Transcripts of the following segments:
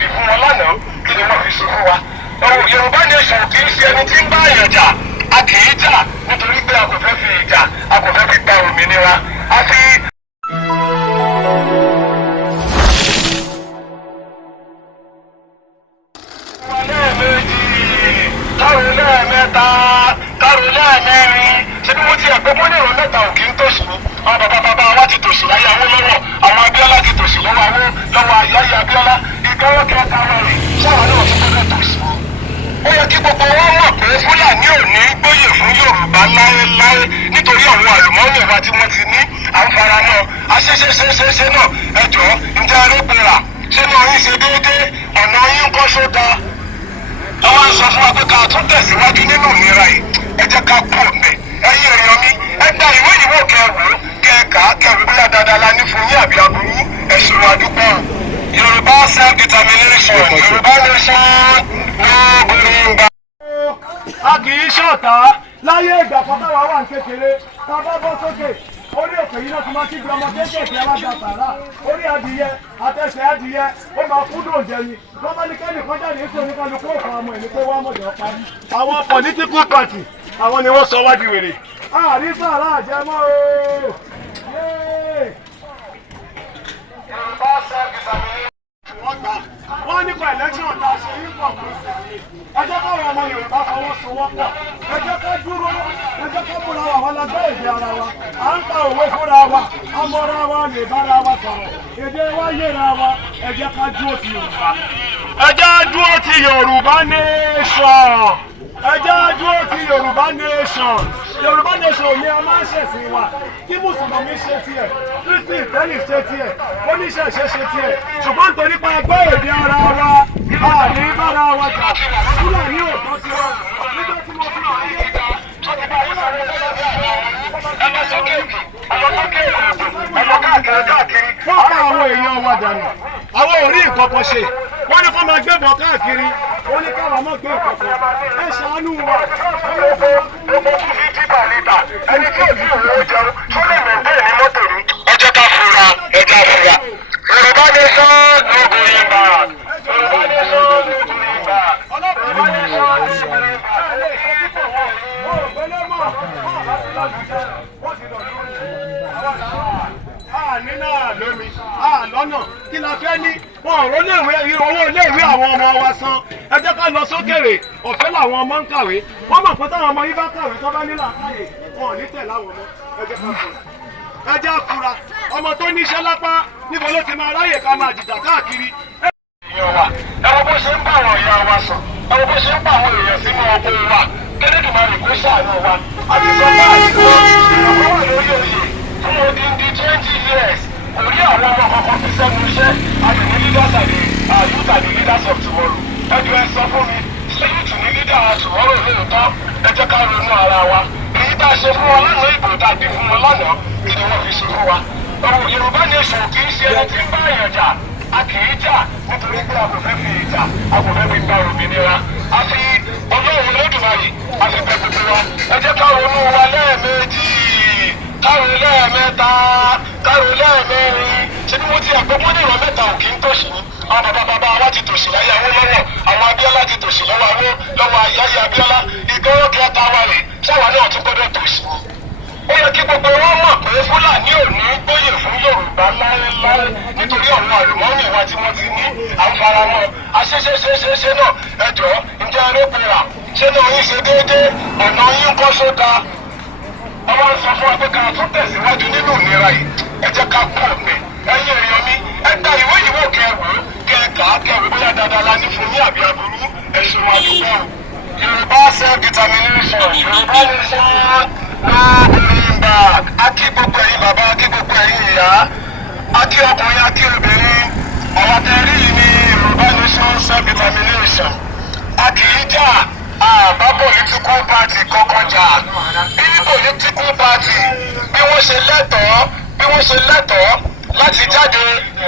dì fún wọn lánàá kí ni wọ́n fi ṣe fún wa. Yorùbá nation kì í ṣe ẹni tí ń bá èèyàn jà a kì í jà nítorí pé a kò fẹ́ fi ìjà a kò fẹ́ fi gba òmìnira a fi. kárò lẹ́ẹ̀mẹ́ta kárò lẹ́ẹ̀mẹ́rin ṣé bí wọ́n ti ẹ̀gbẹ́ mọ́ ní ìrọ̀ mẹ́ta ò kí ń tòṣì ní àwọn bàbá wa ti tòṣì láyé Awólọ́wọ̀ àwọn Abíọ́lá ti tòṣì lọ́wọ́ ayáyé Abíọ́lá ìgbọ́wọ́ kẹta rẹ̀ sáwọn náà tún gbọ́dọ̀ tòṣì. ó yẹ kí gbogbo wọn mọ̀ pé Fúlàní ò ní gbóyè fún Yorùbá láéláé nítorí àwọn àlùmọ́ọ́nì wa tí wọ́n ti ní àǹfààní náà àṣeṣeṣeṣe náà ẹjọ́ ǹjẹ́ arúgbóra ṣé náà yín ṣe déédéé ọ̀nà yín kọ́ sódà. àwọn sọ fún wa pé ká tún tẹ̀síwájú nínú ìnira yìí ẹ jẹ́ ká kú ọ̀mẹ́ ẹ̀yin èèyàn mi ẹ gba ìwé ìwò kẹwò kẹka kẹwò bóyá dáadáa la ní fún yín àbí aburú ẹ̀sùn àdúgbò Yorùbá self-determination Yorùbá nation no going back. a kì í ṣọ̀tá láyé ìgbà kan táwa wà ní kékeré tá a bá bọ́ sókè orí òkè yìí náà ti máa ti gbé ọmọ kéékèèké alága sàrà orí adìyẹ àtẹsẹ̀ adìyẹ ó máa kú dòjẹ ni wọ́n bá ní kẹ́ni kan jáde nítorí oníkálukú òkú ọmọ ìlú pé wọ́n mọ̀jọ́ parí. àwọn political party àwọn ni wọ́n sọ wá di wèrè. àrí sàrà àjẹmọ́ ooo. wọ́n nípa election tá a ṣe yín pọ̀ kú sí i. ẹ jẹ́ káwọn ọmọ Yorùbá fọwọ́sowọ́pọ̀ ẹ jẹ́ ká dúró ẹ jẹ́ ká múra wa lágbẹ́ èdè ara wa à ń ta òwe fúnra wa amọ̀ra wa lè bára wa sọ̀rọ̀ èdè wa yéra wa ẹ jẹ́ ká dúró ti Yorùbá. ẹ jẹ́ dúró ti Yorùbá nation ẹ jẹ́ dúró ti Yorùbá nation Yorùbá nation ni a máa ń ṣẹ̀sìn wa kí mùsùlùmí ṣe tiẹ̀ kristi ìtẹ́lì ṣe tiẹ̀ oníṣẹ̀ṣe ṣe tiẹ̀ ṣùgbọ́n nítorí pé ẹgbẹ́ èdè ara wa àní bára wa jà Fúlàní ò tọ́ sí wa nígbà tí mo fi máa yé ta wọ́n pa àwọn èèyàn wa dànù àwọn ò rí ìkọ̀kọ̀ ṣe wọ́n ní kó máa gbébọn káàkiri ó ní káwọn máa gbé ìkọ̀kọ̀ ẹ ṣàánú wa. ẹni tí ò sí òun jẹun tó lè mẹ́tẹ́ ní mọ́tò ní. ẹ jẹ́ ká fura ẹ ká fura Yorùbá nation no going back Yorùbá nation no going back Yorùbá nation no going back. nínú àlómi àlọ́nà kí la fẹ́ ní wọn ò róléèwé owó iléèwé àwọn ọmọ wa san ẹ jẹ́ ká lọ sókèrè ọ̀fẹ́ làwọn ọmọ ń kàwé wọ́n mọ̀ pé táwọn ọmọ yìí bá kàwé tó bá nílò àkáyè wọn ò ní tẹ̀ láwọn ọmọ ẹ jẹ́ ká fura ẹ jẹ́ àfura ọmọ tó níṣẹ́ lápá níbo ló ti máa ráyè ká máa jìjà káàkiri. ẹ wo bó ṣe ń bá àwọn ìyá wa sùn ẹ wo bó ṣe ń bá àwọn èèyàn sínú ọkọ wa Kérédùmarè kó ṣàánú wa àti sọ báyìí lọ ìrànwọ́ wà lórí oyè fún odindi 20 years kò rí àwọn ọmọ kankan fi sẹ́nu iṣẹ́ àti ní leaders àti youth and the leaders of tomorrow ẹ jọ ẹ sọ fún mi ṣé youth ní leader tomorrow lóòótọ́ ẹ jẹ́ ká ronú ara wa èyí tá a ṣe fún wọn lánàá ìbò tá a dì fún wọn lánàá kí ni wọ́n fi ṣe fún wa. Yorùbá nation kì í ṣe ẹni tí ń bá èèyàn jà a kì í jà nítorí pé a kò fẹ́ fi ìjà a kò fẹ́ fi gba òmìnira a fi Ọlọ́run Olódùmarè a fi bẹ gbogbo wa ẹ jẹ́ ká ronú wa lẹ́ẹ̀mejì kárò lẹ́ẹ̀mẹ́ta kárò lẹ́ẹ̀mẹ́rin ṣé bí wọ́n ti ẹ̀gbẹ́ mọ́ ní ìrọ̀ mẹ́ta ò kí ń tòṣì ní àwọn bàbá wa ti tòṣì láyé Awólọ́wọ̀ àwọn Abíọ́lá ti tòṣì lọ́wọ́ ayáyé Abíọ́lá ìgbọ́wọ́ kẹta wa rè sáwa náà tún gbọ́dọ̀ tòṣì ní. ó yẹ kí gbogbo wọn mọ̀ pé Fúlàní ò ní gbóyè fún Yorùbá láéláé nítorí àwọn àlùmọ́ọ́nì wa tí wọ́n ti ní àǹfààní àṣeṣeṣeṣe náà ẹjọ́ ǹjẹ́ arúgbóra ṣé náà yín ṣe déédéé ọ̀nà yín kọ́ sódà. àwọn sọ fún wa pé ká tún tẹ̀síwájú nínú ìnira yìí ẹ jẹ́ ká kú ọ̀mẹ́ ẹ̀yin èèyàn mi ẹ gba ìwé ìwò kẹwò kẹka kẹwò bóyá dáadáa la ní fún yín àbí aburú ẹ̀sùn àdúgbò Yorùbá self-determination Yorùbá nation no going back. a kí gbogbo ẹ̀yin bàbá a kí gbogbo ẹ̀yin ìyá a kí ọkùnrin a kí obìnrin àwọn tẹ̀rí ní Yorùbá nation self-determination a kì í jà àbá political party kọ́kọ́ jà bí political party bí wọ́n ṣe lẹ́tọ̀ọ́ láti jáde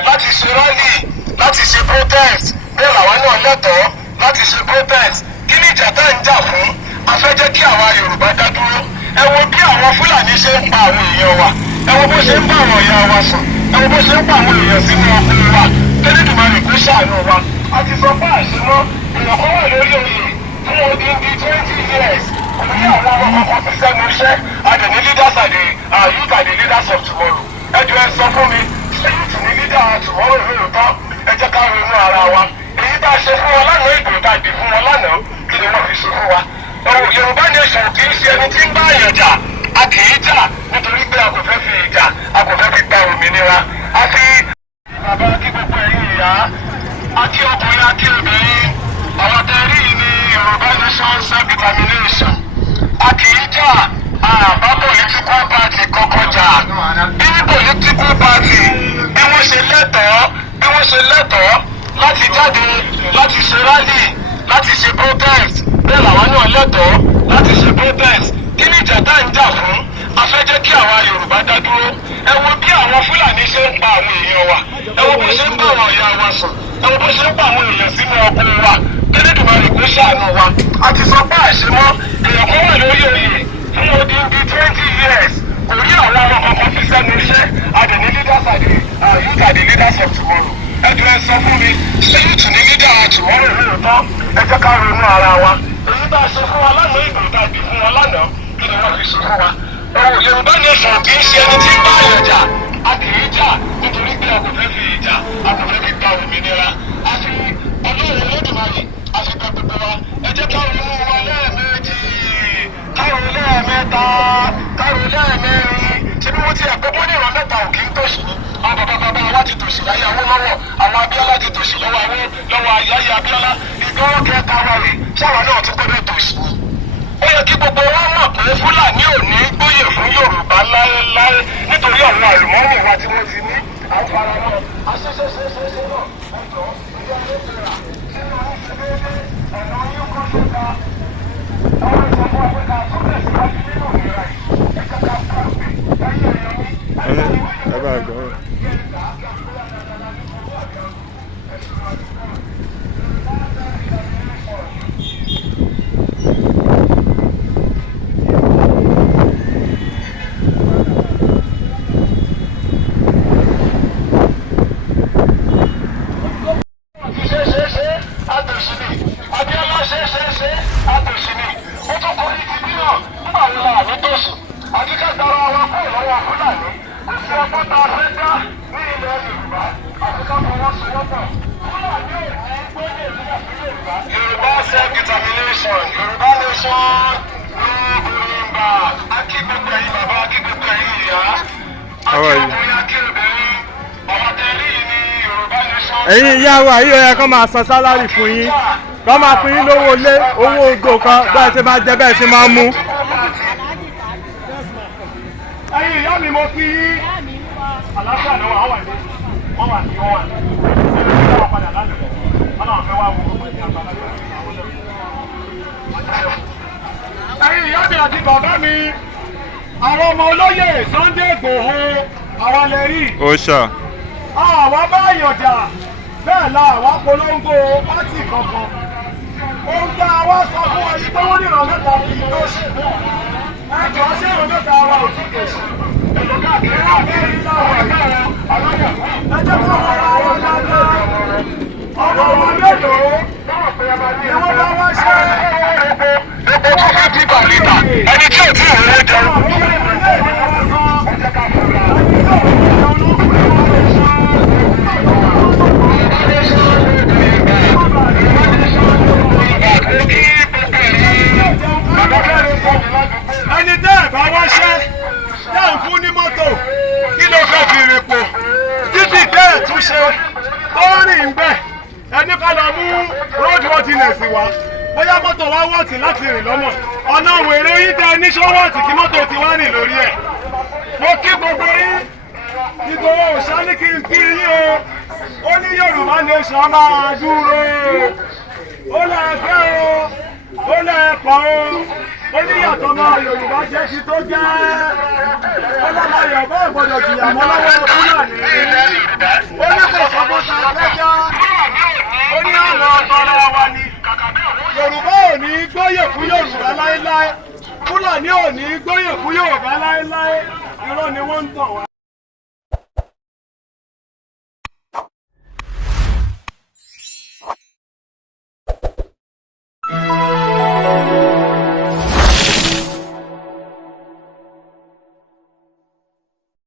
láti ṣe rally láti ṣe protest bẹ́ẹ̀ làwọn náà lẹ́tọ̀ọ́ láti ṣe protest kí ni ìjà tá ń jà fún a fẹ́ jẹ́ kí àwa Yorùbá dá dúró ẹ wo bí àwọn Fúlàní ṣe ń pa àwọn èèyàn wa ẹ wo bó ṣe ń bá àwọn ìyá wa sùn ẹ wo bó ṣe ń pa àwọn èèyàn sínú ọkùnrin wa Kérédùmarè kó ṣàánú wa a ti sọ fún àṣemọ́ èèyàn kan wà lórí oyè fún odindi 20 years òní àwọn ọmọ kan fi sẹ́nu iṣẹ́ àdèní leaders àdè youth àdè leaders of tomorrow ẹ jọ ẹ sọ fún mi ṣé youth ní leader tomorrow lóòótọ́ ẹ jẹ́ ká ronú ara wa èyí tá a ṣe fún wọn lánàá ìbò tá a dì fún wọn lánàá kí ni wọ́n fi ṣe fún wa Yorùbá nation kì í ṣe ẹni tí ń bá èèyàn jà a kì í jà nítorí pé a kò fẹ́ fi ìjà a kò fẹ́ fi gba òmìnira a fi bàbá kí gbogbo ẹ̀yin ìyá àti ọkùnrin àti obìnrin àwọn tẹ̀rí ní Yorùbá nation self-determination a kì í jà àbá political party kọ́kọ́ jà bí political party bí wọ́n ṣe lẹ́tọ̀ọ́ láti jáde láti ṣe rally láti ṣe protest bẹ́ẹ̀ làwọn náà lẹ́tọ̀ọ́ láti ṣe protest kí ni ìjà tá ń jà fún a fẹ́ jẹ́ kí àwa Yorùbá dá dúró ẹ wo bí àwọn Fúlàní ṣe ń pa àwọn èèyàn wa ẹ wo bó ṣe ń bá àwọn ìyá wa sùn ẹ wo bó ṣe ń pa àwọn èèyàn sínú ọkọ̀ wa Elédùmarè kó ṣàánú wa a ti sọ pé àṣemọ́ èèyàn kan wà lórí oyè fún odindi 20 years kò rí àwọn ọmọ kankan fi sẹ́nu iṣẹ́ àdèní leaders àdè youth àdè leaders of tomorrow ẹ jọ ẹ sọ fún mi ṣé youth ní leader tomorrow lóòótọ́ ẹ jẹ́ ká ronú ara wa èyí tá a ṣe fún wa lánàá ìbò tá a dì fún wọn lánàá kí ni wọ́n fi ṣe fún wa Yorùbá nation kì í ṣe ẹni tí ń bá èèyàn jà a kì í jà nítorí pé a kò fẹ́ fi ìjà a kò fẹ́ fi gba òmìnira a fi Ọlọ́run Olódùmarè a fi gba gbogbo wa ẹ jẹ́ ká ronú wa lẹ́ẹ̀mejì káwọn lẹ́ẹ̀mẹ́ta káwọn lẹ́ẹ̀mẹ́rin ṣé bí wọ́n ti ẹ̀gbẹ́ bó ní ìran mẹ́ta ò kí ń tòṣì ni àwọn bàbá wa ti tòṣì láyé Awólọ́wọ̀ àwọn Abíọ́lá ti tòṣì lọ́wọ́ ayáyé Abíọ́lá ìgbọ́wọ́ kẹta wa rè ṣáwa náà ti gbọ́dọ̀ tòṣì ni ó yẹ kí gbogbo wa mọ̀ pé Fúlàní ò ní gbóyè fún Yorùbá láéláé nítorí àwọn àlùmọ́ọ́nì wa tí wọ́n ti ní àwọn faramọ́ aṣẹ́ṣẹ́ṣẹ́ṣẹ́ náà ẹ̀jọ̀ ìdí ayé ti rà sínú oníṣẹ́gbẹ́gbẹ́ ọ̀nà yín kọ́ ṣẹ́ta àwọn ìṣẹ̀fọ́ àpẹta tó tẹ̀síwájú nínú ìlera yìí ẹ̀ka ká kà pé ẹ̀yẹ ẹ̀yọ́ mi Yorùbá self-determination Yorùbá nation no going back akí gbogbo ẹ̀yin bàbá akí gbogbo ẹ̀yin ìyá akí ọkùnrin akí obìnrin ọmọ tẹ̀lé ní Yorùbá nation. ẹ̀yin ìyá wa yìí ó yẹ kó máa san sálárì fún yín kó máa fún yín lówó lé owó ògbó kan bẹ́ẹ̀ ṣe máa jẹ bẹ́ẹ̀ ṣe máa mú. ẹ̀yin ìyá mi mo kí yín àlàáfíà náà wà wà ní wọ́n wà ní wọ́n padà lánàá wọ́n náà fẹ́ wá wo ọmọ ìyá bàbá mi. ẹ̀yin ìyá mi àti bàbá mi àwọn ọmọ olóyè Sunday Igboho àwọn lè rí. ó ṣá. àwa bá yànjà bẹ́ẹ̀ la àwa polongo pátì kankan ohun tá a wá sọ fún ẹni pé wọ́n ní ìrànlọ́ta kì í tó ṣe ẹjọ́ ṣé ìrànlọ́ta wa ò tí kè ṣe ẹjọ́ káàkiri àbẹ́rẹ́ láwọn ẹ̀yà ẹjọ́ kọ́ ọ̀rọ̀ àwọn dáadáa ọmọ wọn mélòó ni wọ́n bá wá ṣe epo 250 per litre ẹni tí ò tí ì rẹ̀ jẹun. ẹni tẹ́ ẹ̀ bá wáṣẹ́ tẹ́ ẹ̀ fún ní mọ́tò kí ló fẹ́ fi rèpo títí tẹ́ ẹ̀ tún ṣe tó rìn bẹ́ẹ̀ ẹni ká lọ mú road worthiness wá bóyá mọ́tò wá wọ́ọ̀tì láti rìn lọ́nà ọ̀nà wèrè yín tẹ́ ní ṣọ́wọ́ọ̀tì kí mọ́tò ti wá rìn lórí ẹ̀ mo kí gbogbo yín Ìgbòho Òòṣà ní kí n kí yín o ó ní Yorùbá nation máa dúró ó lẹ́ẹ̀fẹ́ o ó lẹ́ẹ̀pọ̀ o ó ní yàtọ̀ máa Yorùbá jẹ́ ti tó jẹ́ ó lọ́la Yorùbá ìgbọ́dọ̀ jìyà mọ́ lọ́wọ́ Fúlàní ó ní kò sọ́kọ́ ta lẹ́jà ó ní àwọn ọ̀tọ̀ọ̀rọ̀ wa ni Yorùbá ò ní gbóyè fún Yorùbá láéláé Fúlàní ò ní gbóyè fún Yorùbá láéláé irọ́ ni wọ́n ń tàn wá.